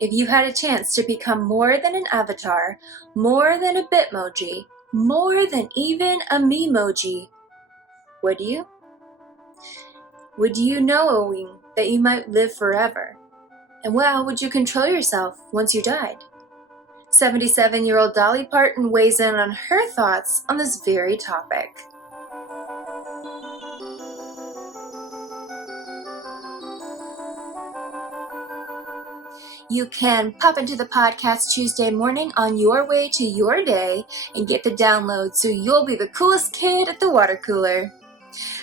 If you had a chance to become more than an avatar, more than a Bitmoji, more than even a Memoji, would you? Would you knowing that you might live forever? And how would you control yourself once you died? 77-year-old Dolly Parton weighs in on her thoughts on this very topic. You can pop into the podcast Tuesday morning on your way to your day and get the download so you'll be the coolest kid at the water cooler.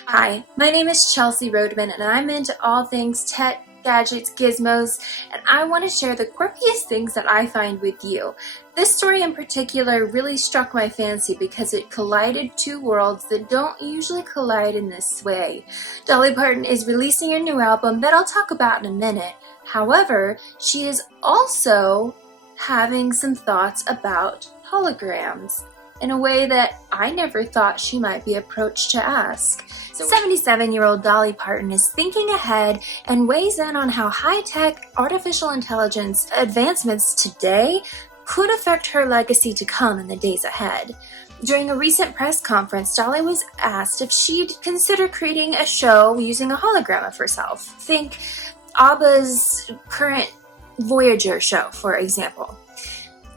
Hi, my name is Chelsea Roadman and I'm into all things tech, gadgets, gizmos, and I want to share the quirkiest things that I find with you. This story in particular really struck my fancy because it collided two worlds that don't usually collide in this way. Dolly Parton is releasing a new album that I'll talk about in a minute. However, she is also having some thoughts about holograms in a way that I never thought she might be approached to ask. So 77-year-old Dolly Parton is thinking ahead and weighs in on how high-tech artificial intelligence advancements today could affect her legacy to come in the days ahead. During a recent press conference, Dolly was asked if she'd consider creating a show using a hologram of herself. Think ABBA's current Voyager show, for example.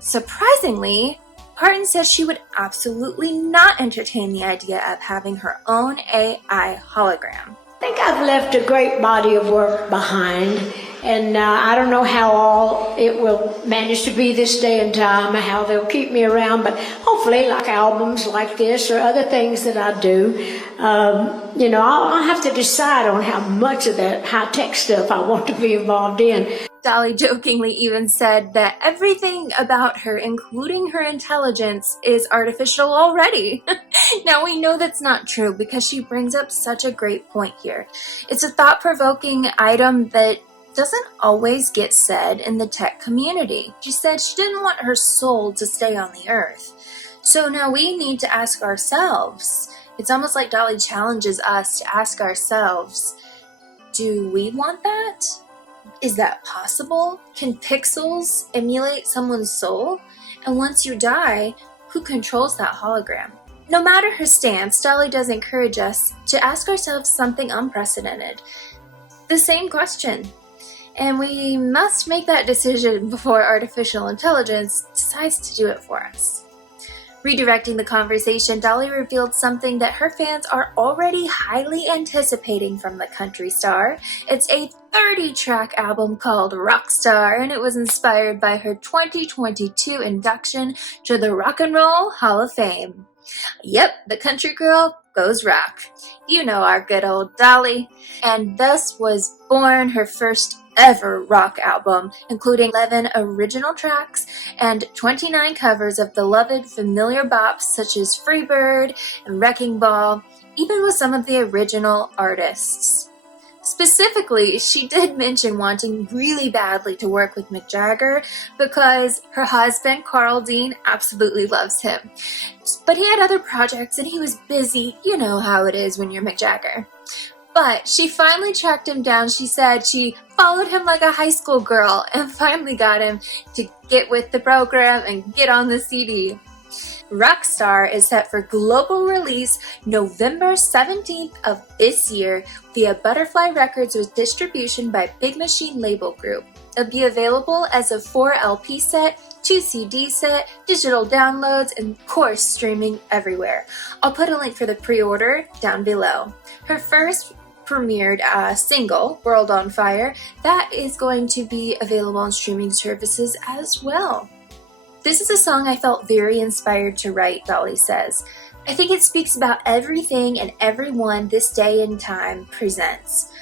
Surprisingly, Parton says she would absolutely not entertain the idea of having her own AI hologram. I think I've left a great body of work behind, and I don't know how all it will manage to be this day and time, how they'll keep me around, but hopefully like albums like this or other things that I do, I'll have to decide on how much of that high-tech stuff I want to be involved in. Dolly jokingly even said that everything about her, including her intelligence, is artificial already. Now we know that's not true because she brings up such a great point here. It's a thought-provoking item that doesn't always get said in the tech community. She said she didn't want her soul to stay on the earth. So now we need to ask ourselves. It's almost like Dolly challenges us to ask ourselves, do we want that? Is that possible? Can pixels emulate someone's soul? And once you die, who controls that hologram? No matter her stance, Dolly does encourage us to ask ourselves something unprecedented. The same question. And we must make that decision before artificial intelligence decides to do it for us. Redirecting the conversation, Dolly revealed something that her fans are already highly anticipating from the country star. It's a 30-track album called Rockstar, and it was inspired by her 2022 induction to the Rock and Roll Hall of Fame. Yep, the country girl goes rock. You know our good old Dolly. And thus was born her first ever rock album, including 11 original tracks and 29 covers of beloved familiar bops such as Freebird and Wrecking Ball, even with some of the original artists. Specifically, she did mention wanting really badly to work with Mick Jagger because her husband, Carl Dean, absolutely loves him. But he had other projects and he was busy. You know how it is when you're Mick Jagger. But she finally tracked him down. She said she followed him like a high school girl and finally got him to get with the program and get on the CD. Rockstar is set for global release November 17th of this year via Butterfly Records with distribution by Big Machine Label Group. It'll be available as a 4 LP set, 2 CD set, digital downloads, and of course streaming everywhere. I'll put a link for the pre-order down below. Her first premiered single, World on Fire, that is going to be available on streaming services as well. This is a song I felt very inspired to write, Dolly says. I think it speaks about everything and everyone this day and time presents.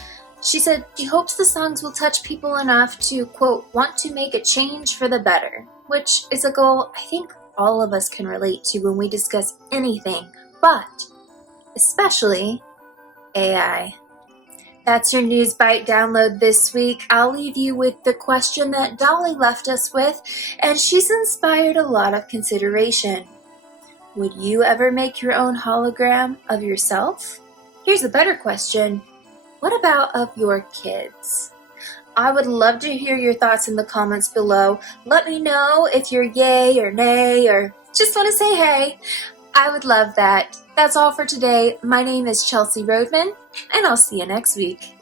She said she hopes the songs will touch people enough to, quote, want to make a change for the better, which is a goal I think all of us can relate to when we discuss anything, but especially AI. That's your News Bite download this week. I'll leave you with the question that Dolly left us with, and she's inspired a lot of consideration. Would you ever make your own hologram of yourself? Here's a better question. What about of your kids? I would love to hear your thoughts in the comments below. Let me know if you're yay or nay or just want to say hey. I would love that. That's all for today. My name is Chelsea Roadman, and I'll see you next week.